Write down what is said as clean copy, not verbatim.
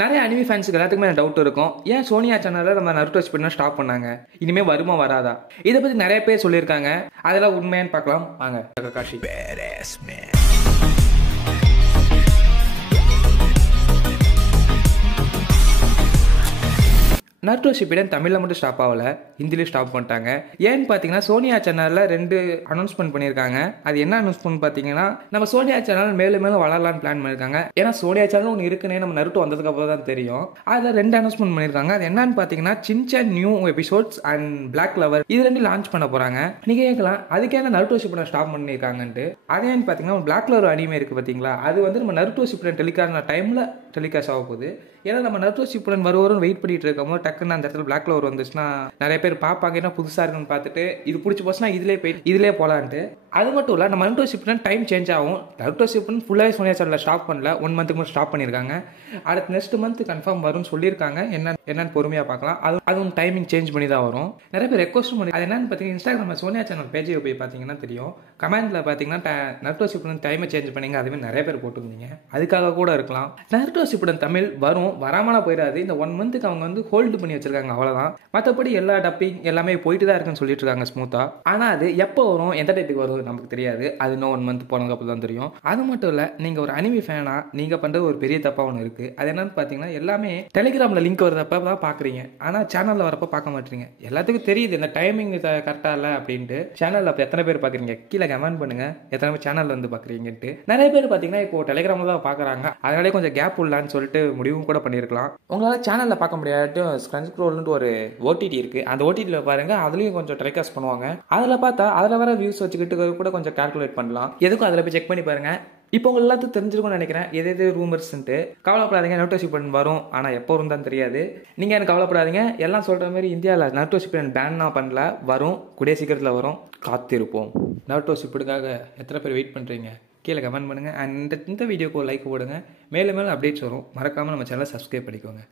நிறைய அனிமி ஃபேன்ஸுக்கு எல்லாத்துக்குமே டவுட் இருக்கும், ஏன் சோனியா சேனலில் நம்ம நருட்டோ ஷிப்புடன் ஸ்டாப் பண்ணாங்க, இனிமேல் வருமா வராதா? இதை பற்றி நிறைய பேர் சொல்லியிருக்காங்க. அதெல்லாம் உண்மையான்னு பார்க்கலாம் வாங்க. ககாஷி நருட்டோ ஷிப்புடன் தமிழில் மட்டும் ஸ்டாப் ஆகல, ஹிந்திலையும் ஸ்டாப் பண்ணிட்டாங்க. ஏன்னு பார்த்தீங்கன்னா சோனியா சேனலில் 2 அனௌன்ஸ்மெண்ட் பண்ணியிருக்காங்க. அது என்ன அனௌன்ஸ்மெண்ட் பார்த்தீங்கன்னா, நம்ம சோனியா சேனல் மேலும் மேலும் வளரலான்னு பிளான் பண்ணியிருக்காங்க. ஏன்னா சோனியா சேனல் ஒன்று இருக்குன்னே நம்ம நருட்டோ வந்ததுக்கு அப்புறம் தான் தெரியும். அதில் 2 அனௌன்ஸ்மெண்ட் பண்ணியிருக்காங்க. அது என்னன்னு பார்த்தீங்கன்னா Shinchan new episodes and black lover, இது 2 லான்ச் பண்ண போகிறாங்க. நீங்கள் கேட்கலாம் அதுக்கே நருட்டோ ஷிப்புடன் ஸ்டாப் பண்ணியிருக்காங்கன்ட்டு. அது ஏன்னு பார்த்தீங்கன்னா பிளாக் லவர் அனிமே இருக்குது பார்த்தீங்களா, அது வந்து நம்ம நருட்டோ ஷிப்புடன் டெலிகாஸ்ட் டைமில் டெலிகாஸ்ட் ஆக போகுது. ஏன்னா நம்ம நருட்டோ ஷிப்புடன் வருவோம் வெயிட் பண்ணிட்டு இருக்கோம். டக்குன்னு அந்த இடத்துல பிளாக் லவர் வந்துச்சுன்னா நிறைய பேர் பார்ப்பாங்க, என்ன புதுசாக இருக்குன்னு பார்த்துட்டு இது பிடிச்சி போச்சுன்னா இதிலே போகலான்ட்டு. அது மட்டும் இல்லை, நம்ம நருட்டோ ஷிப்புடன் டைம் சேஞ்ச் ஆகும். நருட்டோ ஷிப்புடன் ஃபுல்லாகவே சோனியா சேனலில் ஸ்டாப் பண்ணல, 1 மந்த்துக்கு மட்டும் ஸ்டாப் பண்ணியிருக்காங்க. அடுத்த நெக்ஸ்ட் மந்த் கன்ஃபார்ம் வரும்னு சொல்லியிருக்காங்க. என்னன்னு பொறுமையாக பார்க்கலாம். அதுவும் டைமிங் சேஞ்ச் பண்ணி தான் வரும். நிறைய பேர் ரெக்வஸ்ட் பண்ணி அது என்னன்னு பார்த்தீங்கன்னா இன்ஸ்டாகிராமில் சோனியா சேனல் பேஜை போய் பார்த்தீங்கன்னா தெரியும். கமெண்ட்ல பார்த்தீங்கன்னா நருட்டோ ஷிப்புடன் டைமை சேஞ்ச் பண்ணிங்க, அதுவே நிறைய பேர் போட்டுருந்தீங்க. அதுக்காக கூட இருக்கலாம். நருட்டோ ஷிப்புடன் தமிழ் வரும், வராமலாம் போயிடாது. இந்த 1 மந்த்துக்கு அவங்க வந்து ஹோல்டு பண்ணி வச்சிருக்காங்க, அவ்வளோதான். மற்றபடி எல்லா டப்பிங் எல்லாமே போயிட்டு தான் இருக்குன்னு சொல்லிட்டு இருக்காங்க ஸ்மூத்தா. ஆனால் அது எப்போ வரும், எந்த டைத்துக்கு வரும் நமக்கு தெரியாது. அது இன்னும் 1 மந்த் போனதுக்கு அப்புறம் தான் தெரியும். அது மட்டும் இல்லை, நீங்கள் ஒரு அனிமி ஃபேனா நீங்கள் பண்ணுறது ஒரு பெரிய தப்பாக ஒன்று இருக்குது. அது என்னன்னு பார்த்தீங்கன்னா எல்லாமே டெலிகிராமில் லிங்க் வரப்போ தான் பார்க்குறீங்க, ஆனால் சேனலில் வரப்போ பார்க்க மாட்டீங்க. எல்லாத்துக்கும் தெரியுது இந்த டைமிங் கரெக்டாக இல்லை அப்படின்ட்டு. சேனலில் அப்போ எத்தனை பேர் பார்க்குறீங்க கீழே கமெண்ட் பண்ணுங்க, எத்தனை பேர் சேனலில் வந்து பார்க்குறீங்கன்ட்டு. நிறைய பேர் பார்த்தீங்கன்னா இப்போ டெலிகிராமில் தான் பார்க்குறாங்க. அதனாலே கொஞ்சம் கேப் உள்ளான்னு சொல்லிட்டு முடிவும் கூட பண்ணியிருக்கலாம். உங்களால் சேனலில் பார்க்க முடியாட்டும் ஸ்க்ரோல்னு ஒரு ஓடிடி இருக்கு, அந்த ஓடிடியில் பாருங்க, அதுலயும் கொஞ்சம் டெலிகாஸ்ட் பண்ணுவாங்க. அதில் பார்த்தா அதில் வர வியூஸ் வச்சுக்கிட்டு கூட கொஞ்சம் கால்குலேட் பண்ணலாம். எதுக்கும் அதில் போய் செக் பண்ணி பாருங்க. இப்போ உங்க எல்லாத்துக்கும் தெரிஞ்சிருக்கும்னு நினைக்கிறேன் எது ரூமர்ஸ்ன்ட்டு. கவலைப்படாதீங்க, நருட்டோ ஷிப்புடன் வரும், ஆனால் எப்போ வரும் தான் தெரியாது. நீங்கள் எனக்கு கவலைப்படாதீங்க, எல்லாம் சொல்கிற மாதிரி இந்தியாவில் நருட்டோ ஷிப்புடன் பேன்னா பண்ணல, வரும், கூடிய சீக்கிரத்தில் வரும், காத்திருப்போம். நருட்டோ ஷிப்புடுக்காக எத்தனை பேர் வெயிட் பண்ணுறீங்க கீழே கமெண்ட் பண்ணுங்கள். அண்ட் இந்த வீடியோக்கு லைக் போடுங்க. மேலும் மேலும் அப்டேட்ஸ் வரும். மறக்காமல் நம்ம சேனலை சப்ஸ்கிரைப் பண்ணிக்கோங்க.